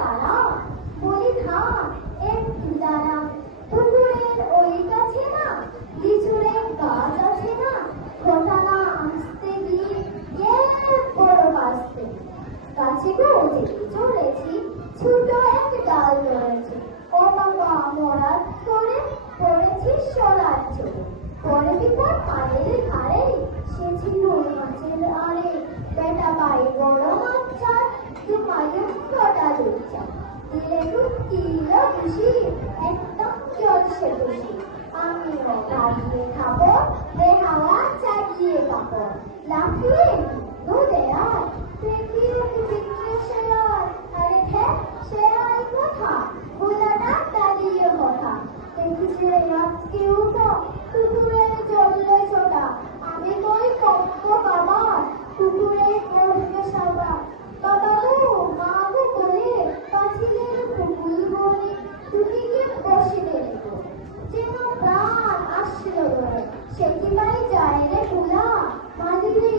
তারা, বলি থাম একটু দাঁড়া। পুকুরের ওই কাছে না লিচুড়ের গাছ আছে না, ঘটনা আসতে গিয়ে বড় কাস্তে গাছে গো যেতে চলেছি, ছোট এক ডাল ধরেছে, ও বাবা মরার করে পড়েছি সরার চলে। পরে বিপদ মায়ের ঘাড়ে, সে ছিল মাছের আড়ে, বেটা পাই বড় মাছ চার, দুপায়ে কটা লুচ্চা, দিলে দুধ কিলো খুশি, একদম জলসে খুশি। আমিও ভাবিয়ে খাবো, রে হাওয়া চাগিয়ে খাবো, লাফিয়ে দুধে আর দেখিয়ে বিক্রি শেয়ার। আরে হ্যাঁ শেয়ার কথা, ভোলাটা দাঁড়িয়ে কথা, দেখিছে আজকে উঠো কুকুরে চললে ছোটা, আমি কই কত বাবা কুকুরে করবে সবা। বাবা গো মা গো বলে পাঁচিলের কুকুর বলে ঢুকিয়ে বসিলে গো, যেন প্রাণ আসলো ধরে, সে কি বাড়ি যায় রে ভোলা, মালিরে